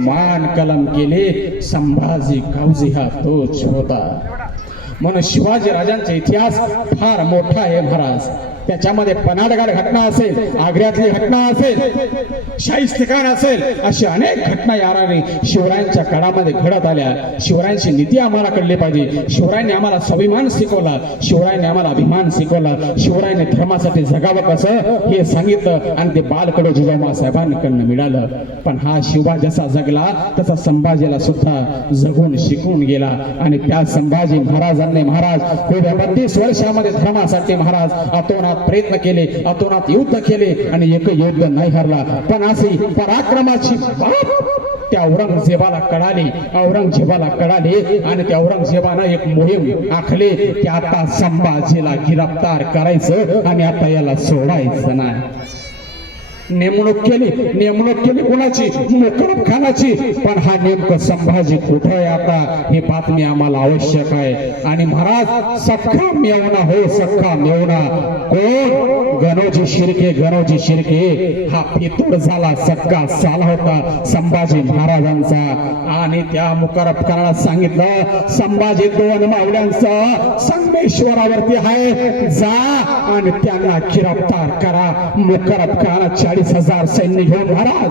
मान कलम केले संभाजी गावजी हा तोच होता. म्हणून शिवाजी राजांचा इतिहास फार मोठा आहे महाराज. त्याच्यामध्ये पन्हाळगड घटना असेल, आग्र्यातली घटना असेल, शाहिस्तेखान असेल, अशा अनेक घटना याराने शिवरायांच्या काळामध्ये घडत आल्या. शिवरायांची नीती आम्हाला कळली पाहिजे. शिवरायांनी आम्हाला स्वाभिमान शिकवला, शिवरायांनी आम्हाला अभिमान शिकवला, शिवरायांनी धर्मासाठी जगावं कसं हे सांगितलं आणि ते बालकडू जिजाऊ साहेबांकडून मिळालं. पण हा शिवबा जसा जगला तसा संभाजीला सुद्धा जगून शिकून गेला. आणि त्या संभाजी महाराजांनी महाराज 32 वर्षामध्ये धर्मासाठी महाराज अतोनात प्रयत्न केले, अतोनात युद्ध केले आणि एक युद्ध नाही हरला. पण अशी पराक्रमाची बाब त्या औरंगजेबाला कळाली, औरंगजेबाला कळाली आणि त्या औरंगजेबानं एक मोहीम आखली की आता संभाजीला गिरफ्तार करायचं आणि आता याला सोडायचं नाही. नेमणूक केली कोणाची? मुकरब खानाची. पण हा नेमकं संभाजी कुठं आहे आता ही बातमी आम्हाला आवश्यक आहे. आणि महाराज सख्खा मेवणा हो, सख्खा मेवणा कोण? गणोजी शिर्के हा फितूर झाला सख्खा साला होता संभाजी महाराजांचा. आणि त्या मुकरब खानाला सांगितलं संभाजी 2 मावळ्यांचा संगमेश्वरावरती आहे, जा आणि त्यांना गिरफ्तार करा. मुकरब खाना 40,000 सैन्य घेऊन महाराज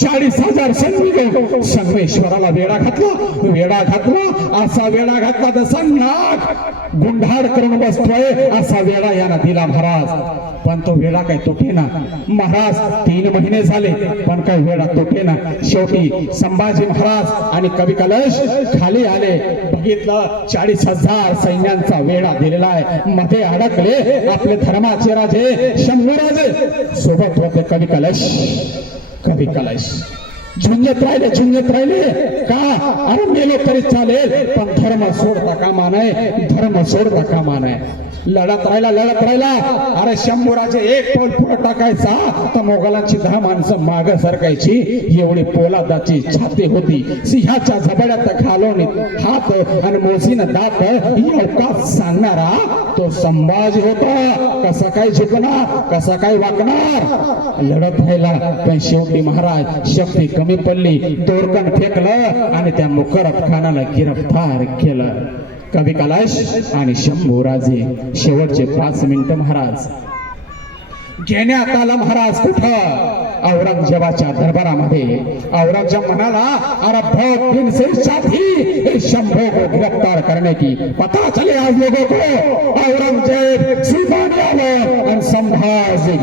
40,000 सैन्य घेऊन संगमेश्वराला वेढा घातला. असा वेढा घातला तसा नाग गुंढाड करून बसतोय असा वेढा याला दिला महाराज. पण तो वेढा काय तुटेना महाराज. 3 महिने झाले पण काय वेढा तुटेना. शेवटी संभाजी महाराज आणि कवी कलश खाली आले. बघितलं 40,000 सैन्यांचा वेढा दिलेला आहे. मध्ये अडकले आपले धर्माचे राजे शंभूराजे, सोबत होते कवी कलश. झुंजत राहिले का? अरे मेलो तरी चालेल पण धर्म सोडता कामा नये. लढत राहिला. अरे शंभूराजे एक पाऊल पुढे टाकायचा तर मोगलांची 10 माणसं माग सरकायची. एवढी पोलादाची छाती होती. सिंहाच्या झबड्यात घालून हात आणि मोसीनं दात एवढा सांगणारा तो संभाजी होता. कसा काय झुकणार, कसा काय वागणार? लढत राहिला पण शेवटी महाराज शक्ती कमी पडली. दोरकन फेकलं आणि त्या मुकरब खानाला गिरफ्तार केलं. कवी कलश आणि शंभूराजे शेवटचे 5 मिनिटं महाराज घेण्यात आला. महाराज कुठं? औरंगजेबाच्या दरबारामध्ये. औरंगजेब म्हणाला अरे बहुत दिन से साथी शंभू को गिरफ्तार करने की पता चले आज लोगों को. औरंगजेब सिपाही आलो और संभाजी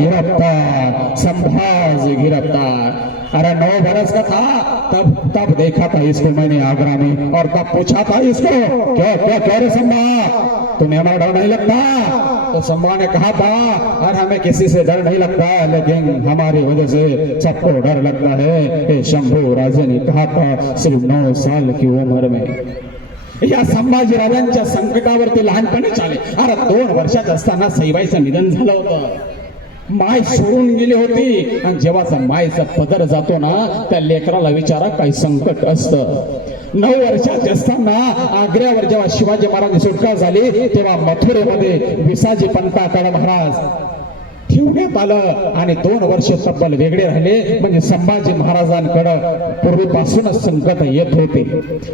गिरफ्तार. अरे 9 बरस का था तब देखा था इसको मैंने आगरा में और तब पूछा था इसको क्या रे संभा तुम्हें हमारा डर नहीं लगता? तो संभा ने कहा था और हमें किसी से डर नहीं लगता लेकिन हमारी वजह से सबको डर लगता है. शंभू राजे ने कहा था सिर्फ 9 साल की उम्र में. या संभाजी राजांच्या संकटावरती लहानपणीच आले. अरे 2 वर्षात असताना सईबाईचं निधन झालं होतं. माय सोडून गेली होती आणि जेव्हा मायचा पदर जातो ना त्या लेकराला विचारा काही संकट असतं. 9 वर्षाचे असताना आग्र्यावर जेव्हा शिवाजी महाराज सुटका झाली तेव्हा मथुरेमध्ये विसाजी पंताकडे महाराज ठेवण्यात आलं आणि 2 वर्ष तब्बल वेगळे राहिले. म्हणजे संभाजी महाराजांकडे पूर्वीपासूनच संकट येत होते.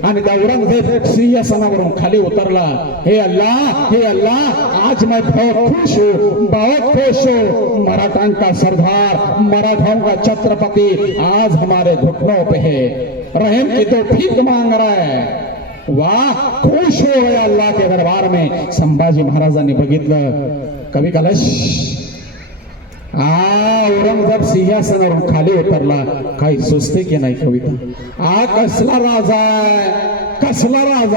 आणि त्या औरंगजेब सिंहासनावरून खाली उतरला. हे अल्लाह आज मैं बहुत खुश हूँ. मराठाओं का सरदार, मराठाओं का छत्रपति आज हमारे घुटनों पे है. रहम की तो भीख मांग रहा है. वाह खुश हो गया अल्लाह के दरबार में. संभाजी महाराजांनी बघितलं कवी कलश औरंगजेब सिंहासनावरून खाली उतरला. काही सुचते की नाही कविता? कसला राजा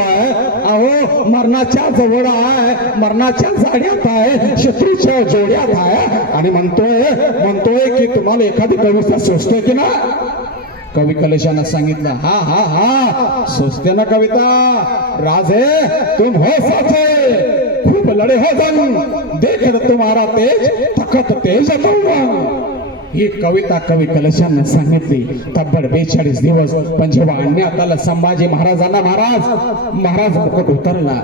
आहे. अहो मरणाच्या जवळ आहे, मरणाच्या जाड्यात आहे, शत्रूच्या जोड्यात आहे आणि म्हणतोय की तुम्हाला एखादी कविता सुचते की ना? कवी कलशानं सांगितलं हा सुचते ना कविता. राजे तुम हो साथे खूप लढे हो जंग, देखत तुम्हारा तेज तखत तेज ही कविता कवी कलशांना सांगितली. तब्बल 42 दिवस. पण जेव्हा आणण्यात आलं संभाजी महाराजांना, महाराज मुकुट उतरला,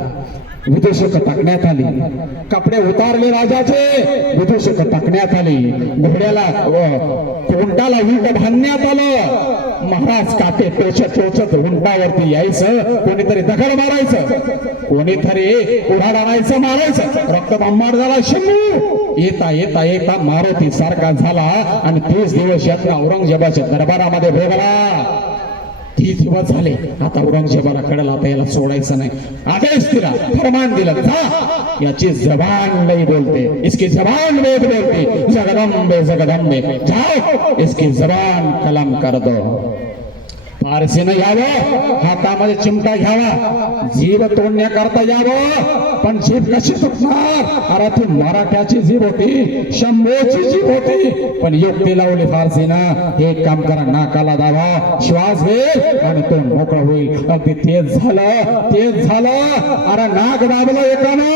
विदूषक टाकण्यात आली, कपडे उतारले राजाचे, विदूषक टाकण्यात आली, घोड्याला कोंडाला उंट बांधण्यात आलं. महाराज काटे टोचत उंटावरती यायचं, कोणीतरी दगड मारायचं, कोणीतरी उडाड आणायचं, मारायचं. रक्तबंबाळ झाला शंभू. येता येता येता मारुती सारखा झाला आणि 30 दिवस यातला औरंगजेबाच्या दरबारामध्ये भोगला. 30 दिवस झाले. आता औरंगजेबाला कळलं आता याला सोडायचं नाही. आदेश दिला, फरमान दिलं, जा, याची जबान लई बोलते, इसकी जबान वेद बोलते, जगदंबे जगदंबे, जाओ इसकी जबान कलम कर दो. फारसीनं यावं, हातामध्ये चिमटा घ्यावा, जीभ तोडण्याकरता यावं. पण जीभ कशी तुटणार? अरे ती मराठ्याची जीभ होती, शंभूची जीभ होती, पण युक्ती लावली फारसीनं. हे काम करा, नाकाला दावा, श्वास घे आणि तो मोकळा होईल. अगदी तेच झालं. अरे नाक दाबलं एकानं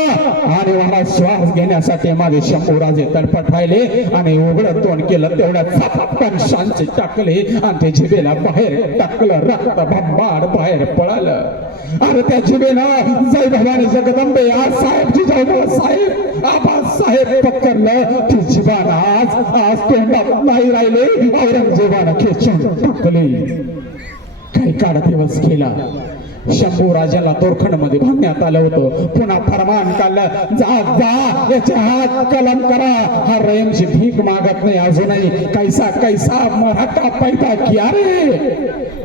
आणि मला श्वास घेण्यासाठी माझे शंभूराजे तडपट राहिले आणि उघडं तोंड केलं, तेवढ्यात झपाटकन शांती टाकली आणि ते जिभेला बाहेर टाकलं. रक्त भंबाड बाहेर पळालं. अरे त्या जिभेनं जय भवानी जगदंबे आज साहेबची जाऊ साहेब आबासाहेब पकडलं. ती जिभान आज तोंडात नाही राहिले. औरंगजेबानं खेचून टाकली. काही काळ दिवस गेला. शंभू राजाला दोरखंड मध्ये बांधण्यात आलं होतं. पुन्हा फरमान काढलं, जा याचे हात कलम करा. हा रयमची भीक मागत नाही अजूनही. कैसा मराठा पैदा किया रे.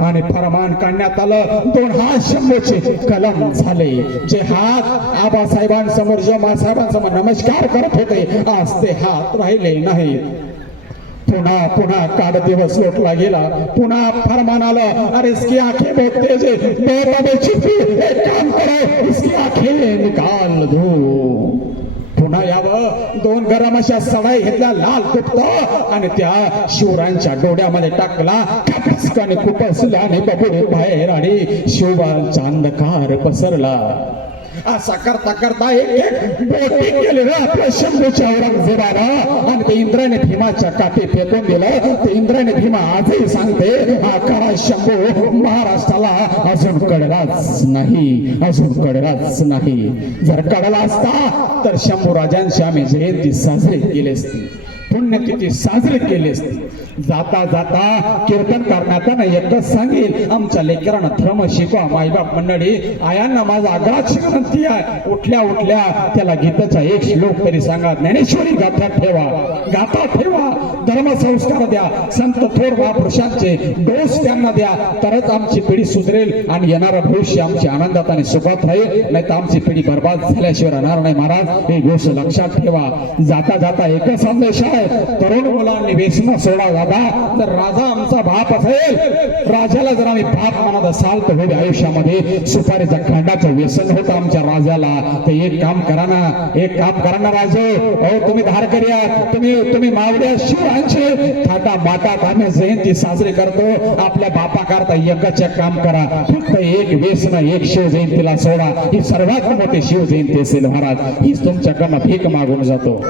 आणि फरमान काढण्यात आलं. 2 हात शंभूचे कलम झाले. जे हात आबासाहेबांसमोर जमासाहेबांसमोर नमस्कार करत होते, आज ते हात राहिले नाही. पुन्हा काळ दिवस लोटला गेला. पुन्हा फरमान आलं, अरे इसकी आंखें बहुत तेज है, बहुत छिपी, एक काम करो इसकी आंखें निकाल दो. पुन्हा यावं. 2 गरम अशा सडाई घेतल्या, लाल तुटत आणि त्या शिवरायांच्या डोळ्यामध्ये टाकला. खपसकाने खुपसल्याने बबुडे बाहेर आणि शिवबाचा अंधकार पसरला. असा करता एक बोटी केली ना आपल्या शंभूच्या औरंगजेबाला आणि ते इंद्राने भीमाच्या काठी फेकून दिलं. ते इंद्राने भीमा आजही सांगते, हा काळा शंभू महाराष्ट्राला अजून कळलाच नाही. जर कळला असता तर शंभू राजांची आम्ही जयंती साजरी केली असती, पुण्यतिथी साजरी केली असती. जाता कीर्तन करण्यात एकच सांगेल, आमच्या लेकरांना धर्म शिकवा. माईबाप मंडळी, आयांना माझा आग्रहाची विनंती आहे, उठल्या त्याला गीतेचा एक श्लोक तरी सांगा. ज्ञानेश्वरी गाथा ठेवा. धर्म संस्कार द्या. संत थोर महापुरुषांचे डोस त्यांना द्या, तरच आमची पिढी सुधरेल आणि येणारं भविष्य आमची आनंदात आणि सुखात राहील. नाही तर आमची पिढी बर्बाद झाल्याशिवाय राहणार नाही. महाराज, ही गोष्ट लक्षात ठेवा. जाता एकच संदेश आहे, तरुण मुलांनी व्यसन सोडा. जर राजा आमचा बाप असेल, राजाला जर आम्ही बाप म्हणत असाल तर होईल आयुष्यामध्ये सुपारीच्या खंडाचं व्यसन होतं आमच्या राजाला. तर एक काम करा ना राजे, अहो तुम्ही धारकरी आहात, तुम्ही मावड्या शिवरायांचे थाटा माटात आम्ही जयंती साजरी करतो. आपल्या बापा करता एकच काम करा, फक्त एक व्यसन, एक शिव जयंतीला सोडा. ही सर्वात मोठी शिव जयंती असेल महाराज. हीच तुमच्याकडनं भीक मागून जातो.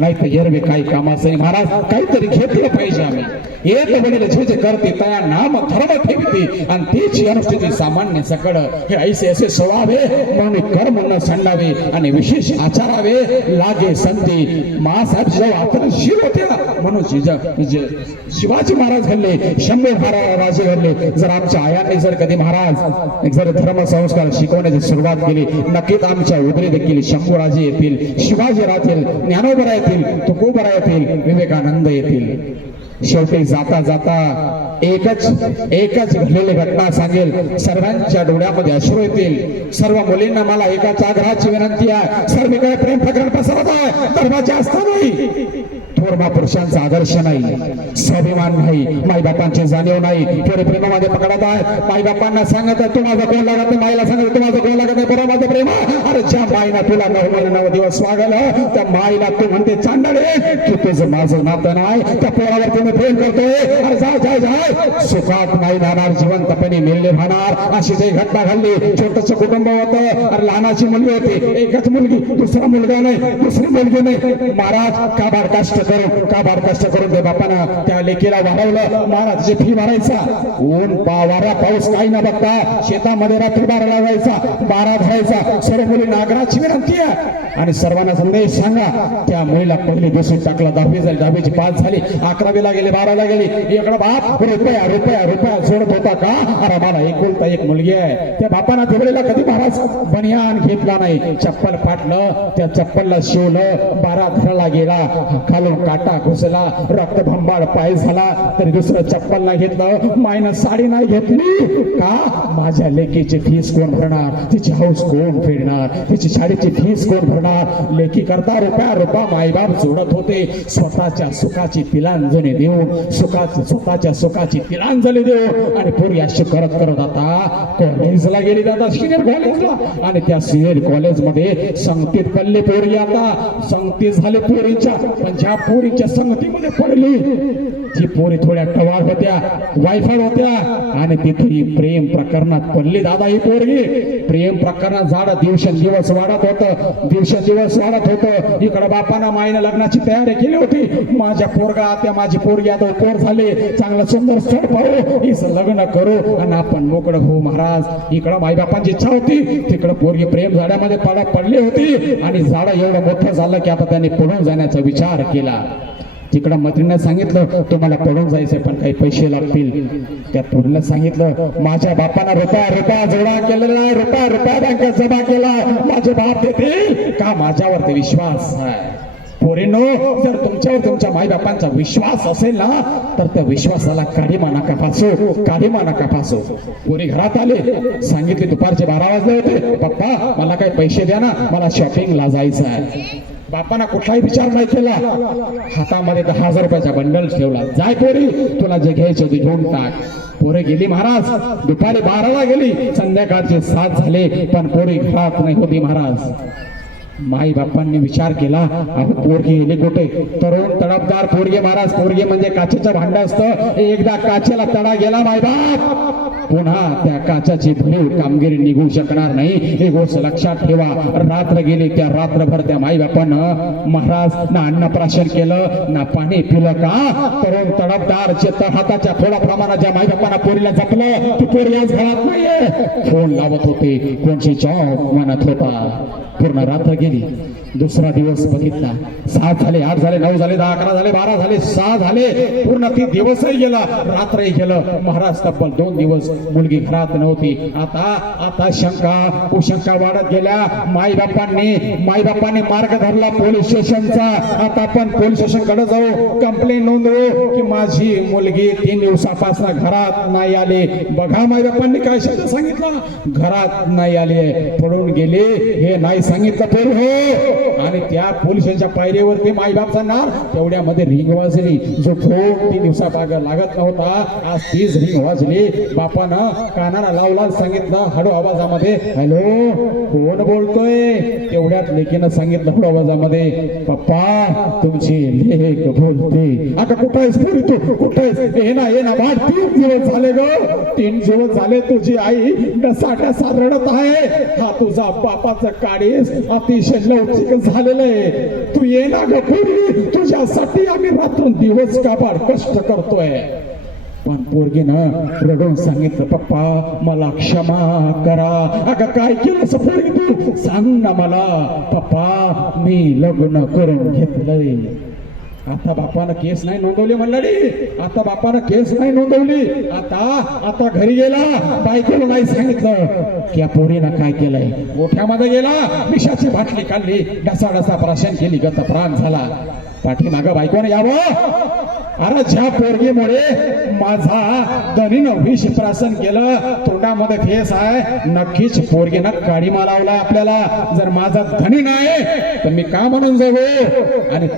नाही तर एरवे काही कामाचं नाही महाराज. काहीतरी घेतलं पाहिजे आम्ही. एक वडील जे करते तया नाम धर्म ठेवते आणि तीच अनुष्ठिती सामान्य सकड. हे ऐसे सोडावे म्हणून कर्म न संडावे आणि विशेष आचारावे लागे संधी. मासाहेब जेव्हा आपण शिव होत्या म्हणून शिवाजी महाराज घडले, शंभू राजे घडले. जर आमच्या आयांनी जर कधी महाराज जर धर्म संस्कार शिकवण्याची सुरुवात केली, नक्कीच आमच्या उदरी देखील शंभूराजे येतील, शिवाजी राहतील, ज्ञानोबा येतील, तुकोबा येतील, विवेकानंद येतील. शेवटी जाता एकच घडलेली घटना सांगेल. सर्वांच्या डोळ्यामध्ये अश्रू येतील. सर्व मुलींना मला एकाच आग्रहाची विनंती आहे, सर्वीकडे प्रेम प्रकरण पसरत आहे, धर्म जास्त नाही, थोर महापुरुषांचा आदर्श नाही, स्वाभिमान नाही, माईबापांची जाणीव नाही, थोडे प्रेमामध्ये पकडत आहे. माईबापांना सांगत तू माझं कोण लागत नाही, माईला सांगत तू माझं कोण लागत नाही, बरोबर माझं प्रेम. अरे ज्या माईला तुला 9 महिने 9 दिवस वागलं, त्या माईला तू म्हणते चांडळे की तुझं माझं नातं नाही, त्या पोरावर तुम्ही प्रेम करतोय. अरे जाय सुखात नाही राहणार, जिवंतपणे मेले राहणार. अशी जी घटना घडली. छोटस कुटुंब होतं. अरे लहानाची मुलगी होती, एकच मुलगी, दुसरा मुलगा नाही, दुसरी मुलगी नाही. महाराज काबाड कष्ट कष्ट करून ते बापानं त्या लेकीला वाढवलं. महाराज फी भरायचा, ऊन वारा पाऊस काही न बघता शेतामध्ये रात्रभर लागायचा, बारा धरायचा. सर्व मुली नागराची विनंती आहे आणि सर्वांना संदेश सांगा. त्या मुलीला पहिली दुसरी टाकला, 10वी झाली, 10वीची पास झाली, 11वीला गेली, 12ला गेली. इकडं बाप रुपया रुपया रुपया जोडत होता का? अरे मला एकुलता एक मुलगी आहे. त्या बापानं तेवढेला कधी महाराज बनियान घेतला नाही, चप्पल फाटलं, त्या चप्पलला शिवलं, 12 धरला गेला, खालून काटा घुसला, रक्त भंबाळ पाय झाला, तरी दुसरं चप्पल नाही घेतलं, मायनं साडी नाही घेतली का? माझ्या लेकीची फीस कोण भरणार? तिची हौस कोण फेडणार? तिची शाळेची फीस कोण भरणार? लेकी करता रुपया रुपया मायबाप जोडत होते. स्वतःच्या सुखाची तिलांजली देऊन, स्वतःच्या सुखाची तिलांजली देऊन आणि पोरी अशी करत करत आता कॉलेजला गेली, दादा सिनियर कॉलेजला. आणि त्या सिनियर कॉलेजमध्ये संगतीत पडली पोरी. आता संगती झाली पोरीच्या, पण ज्या पोरीच्या संगतीमध्ये पडली ती पोरी थोड्या टवाळ होत्या, वायफळ होत्या आणि तिथे प्रेम प्रकरणात पडली. दादा ही पोरगी प्रेम प्रकरणात झाड दिवसेंदिवस वाढत होतं, दिवसेंदिवस वाढत होतं. इकडे बापानं माईनं लग्नाची तयारी केली होती. माझ्या पोरगा आता, माझी पोरगी आता उपवर झाली, चांगलं सुंदर स्थळ पाहू, हिच लग्न करू आणि आपण मोकळं होऊ महाराज. इकडं माई बापांची इच्छा होती, तिकडं पोरगी प्रेम झाडामध्ये पडली होती आणि झाड एवढं मोठं झालं की आता त्यांनी पडून जाण्याचा विचार केला. तिकडं मैत्रिणीने सांगितलं तुम्हाला पडून जायचंय पण काही पैसे लागतील. त्या पोरीनं सांगितलं माझ्या बापानं रुपया जोडा केलेला आहे, रुपया बँकेत जमा केला, माझे बाप देतील का? माझ्यावरती विश्वास आहे. पोरीनो, जर तुमच्यावर तुमच्या माई बापांचा विश्वास असेल ना तर त्या विश्वासाला काढीमा नका फासू. पोरी घरात आले, सांगितले दुपारचे 12 वाजले होते, पप्पा मला काही पैसे द्या ना, मला शॉपिंगला जायचं आहे. बापाना कुठलाही विचार नाही केला, हातामध्ये 10,000 रुपयाचा बंडल ठेवला. जाय पोरी, तुला जे घ्यायचं ते घेऊन टाक. पोरे गेली महाराज. दुपारी 12ला गेली, संध्याकाळचे 7 झाले पण पोरी घरात नाही होती महाराज. माई बापांनी विचार केला, अहो पोरगी गेली कुठे? तरुण तडफदार पोरगी महाराज. पोरगी म्हणजे काचेचं भांड असतं, एकदा काचेला तडा गेला माई बाप पुन्हा त्या काचाची भरीव कामगिरी निघू शकणार नाही. ही गोष्ट लक्षात ठेवा. रात्र गेली, त्या रात्रभर त्या माई बापानं महाराज ना अन्नप्राशन केलं ना पाणी पिलं का? तरुण तडफदार हाताच्या थोड्या प्रमाणात ज्या माई बापांना पोरीला जपलं, ती पोरी आज घरात नाहीये. फोन लावत होते, कोणची जॉब म्हणत होता. पूर्ण रात्र गेली. दुसरा दिवस बघितला, 7 झाले, 8 झाले, 9 झाले, 10, 11 झाले, 12 झाले, 6 झाले, पूर्ण 3 दिवसही गेला, रात्रही गेलं महाराज. तब्बल 2 दिवस मुलगी घरात नव्हती. आता शंका कुशंका वाढत गेल्या. माई बापांनी मार्ग धरला पोलीस स्टेशनचा. आता आपण पोलीस स्टेशन कडे जाऊ, कंप्लेंट नोंदवू की माझी मुलगी 3 दिवसापासून घरात नाही आली. बघा माई बापांनी काय शब्द सांगितला, घरात नाही आली, पळून गेले हे नाही सांगितलं तरी हो. आणि त्या पोलिसांच्या पायरीवरती माईबाप जाणार, तेवढ्यामध्ये रिंग वाजली. जो फोन 3 दिवसापासून लागत नव्हता, आज 30 रिंग वाजली. बापानं कानाला लावला, सांगितलं हळू आवाजामध्ये, हॅलो कोण बोलतोय? तेवढ्यात लेकीनं सांगितलं हळू आवाजामध्ये, पप्पा तुमची लेक बोलते. आता कुठं आहेस पोरी तू? कुठं आहेस? ये ना बाळ, 3 दिवस झाले ग, 3 दिवस झाले तुझी आई डसाट्या रडत आहे. हा तुझा बापाचं काळीस अतिशय लवचिक झालेलं आहे. तू ये ना ग पोरी, तुझ्यासाठी आम्ही रात्रंदिवस काबाड कष्ट करतोय. पण पोरगीनं रडून सांगितलं, पप्पा मला क्षमा करा. अगं काय केलं असं पोरगी तू? सांग ना मला. पप्पा मी लग्न करून घेतलंय. आता बापानं केस नाही नोंदवली मंडळी, आता बापानं केस नाही नोंदवली. आता घरी गेला, बायकोला नाही सांगितलं की पोरीनं काय केलंय. गोठ्यामध्ये गेला, विषाची बाटली काढली, डसा प्राशन केली, गत प्राण झाला. पाठीमागं बायकोनं यावं. अरे ज्या पोरगीमुळे माझा धनीनं विष प्राशन केलं, तोंडामध्ये फेस आहे, नक्कीच पोरगीनं काळीमा लावलाय आपल्याला. जर माझा धनी नाही तर मी का म्हणून जाऊ? आणि